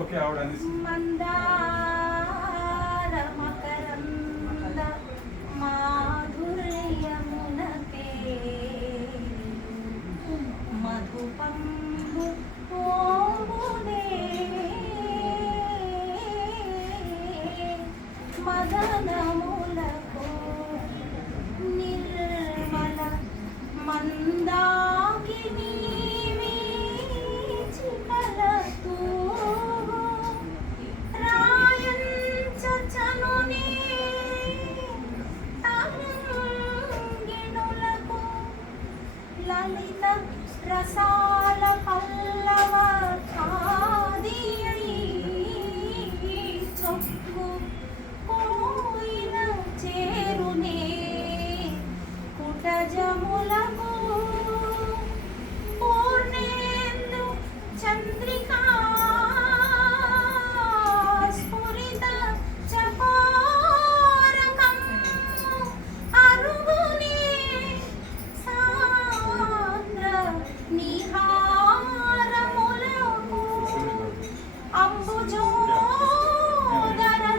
Okay ఆవిడ మందార మకరంద మాధుర్యమునకే మధుపంబు ఓమునే మదనములకు నిర్మల మందాకిని వీచికలతూ రాయంచనునే తరంగిణులకు లలిత రసాల పల్లవ ఖాదియై చొక్కు కోయిన చేరునే కుటజములకు పూర్ణేందు చంద్రికా స్ఫురిత చకోరకము అరుగునే సాంద్ర నిహారములకు అంబుజోదర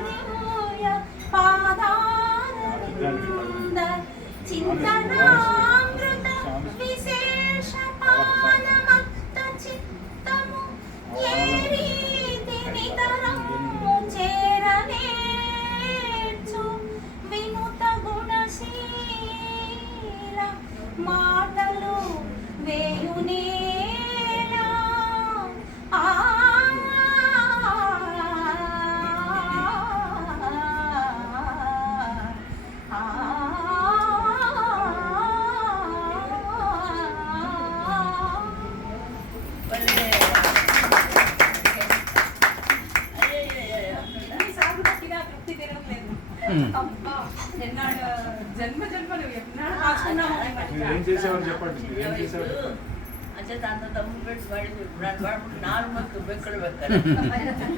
దివ్య పాదారవింద చింతనామృత విశేష పానమత్త చిత్తము ఏ రీతి నితరము చేరనేర్చు వినుత గుణశీల మాటలు వేయునేలా ఆ జన్మ జన్మలు ఏం చేసేవారు చెప్పండి.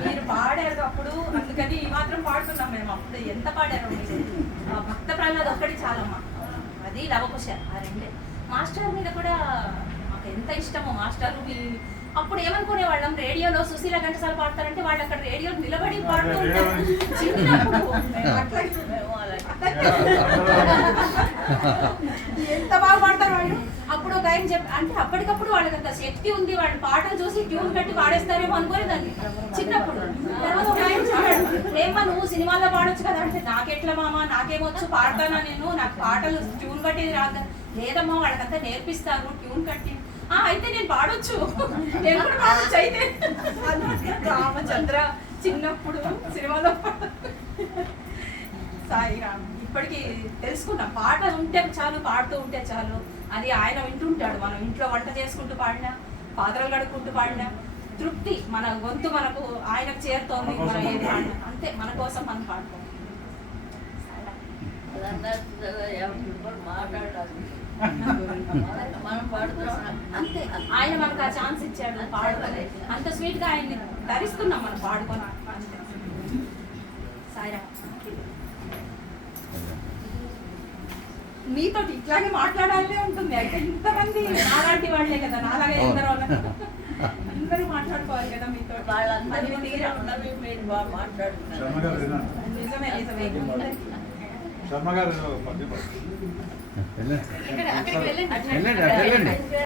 మీరు పాడారు అప్పుడు, అందుకని ఈ మాత్రం పాడుతున్నాం మేము. అప్పుడు ఎంత పాడారు మీరు. భక్త ప్రహ్లాద్ ఒక్కటి చాలమ్మా, అది లవకుశ. ఆ రెండే మాస్టర్ మీద కూడా మాకు ఎంత ఇష్టమో. మాస్టర్ అప్పుడు ఏమనుకునే వాళ్ళం, రేడియోలో సుశీల ఘంటసాల పాడతారంటే వాళ్ళు అక్కడ రేడియో నిలబడి పాడుతుంటారు. ఎంత బాగా పాడతారు వాళ్ళు. అప్పుడు ఒక ఆయన అంటే అప్పటికప్పుడు వాళ్ళకి అంత శక్తి ఉంది, వాళ్ళు పాటలు చూసి ట్యూన్ కట్టి పాడేస్తారేమో అనుకోలేదండి చిన్నప్పుడు. తర్వాత ఒక ఆయన చెప్పాడు, ఏమా నువ్వు సినిమాలో పాడొచ్చు కదా అంటే, నాకెట్లా మామ, నాకేమొచ్చు, పాడతానా నేను, నాకు పాటలు ట్యూన్ కట్టి రాదు. లేదమ్మా వాళ్ళకంతా నేర్పిస్తారు ట్యూన్ కట్టి. అయితే నేను పాడొచ్చు, నేను కూడా పాడొచ్చు. అయితే రామచంద్ర చిన్నప్పుడు సినిమాలో సాయిరామ్ ఇప్పటికీ తెలుసుకున్నాం, పాట ఉంటే చాలు, పాడుతూ ఉంటే చాలు. అది ఆయన వింటుంటాడు. మనం ఇంట్లో వంట చేసుకుంటూ పాడినా, పాత్రలు కడుక్కుంటూ పాడినా తృప్తి, మన గొంతు మనకు ఆయనకు చేరుతోంది. మనం ఏది పాడినా అంతే, మన కోసం మనం పాడుతాం. అంతే, ఆయన మనకు ఆ ఛాన్స్ ఇచ్చాడు పాడుకోలే. అంత స్వీట్ గా ఆయన్ని ధరిస్తున్నాం మనం పాడుకొని. అంతే. సాయిరామ్ మీతో ఇట్లాగే మాట్లాడాలనే ఉంటుంది. అయితే ఇంతమంది నాలాంటి వాళ్ళే కదా, నాలాగే ఎందరో అందరూ మాట్లాడుకోవాలి కదా మీతో. నిజమే నిజమే.